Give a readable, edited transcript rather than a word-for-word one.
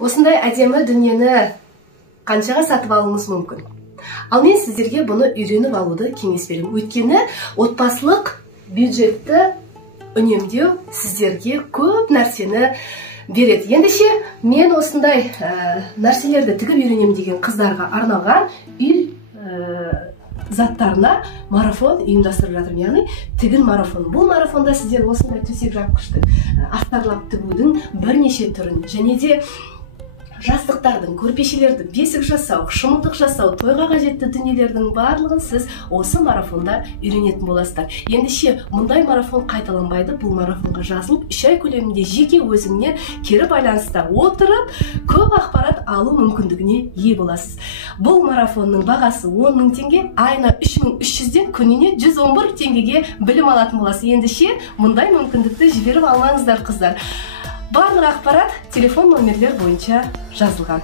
Осындай әдемі дүниені қаншаға сатып алуыңыз мүмкін? Ал мен сіздерге бұны үйреніп алуды кеңес беремін. Өйткені отбасылық бюджетті үнемдеу сіздерге көп нәрсені береді. Ендеше мен осындай нәрселерді тігіп үйренемін деген қыздарға арналған үй заттарына марафон ұйымдастырып жатырмын, яғни тігін марафон. Бұл марафонда сіздер осындай төсек жапқышты астарлап тігудің бірнеше түрін, және де жастықтардың, көрпешелерді, бесік жасау, шымылдық жасау, тойға қажетті дүниелердің барлығын сіз осы марафонда үйренетін боласыздар. Ендеше мұндай марафон қайталанбайды. Бұл марафонға жазылып, 3 ай көлемінде жеке өзіңмен кері байланыста отырып, көп ақпарат алу мүмкіндігіне ие боласыз. Бұл марафонның бағасы 10 000 теңге, айына 3300-ден күніне 111 теңгеге білім алатын боласыз. Ендеше мұндай мүмкіндікті жіберіп алмаңыздар, қыздар. Барлық ақпарат телефон номерлер бойынша жазылған.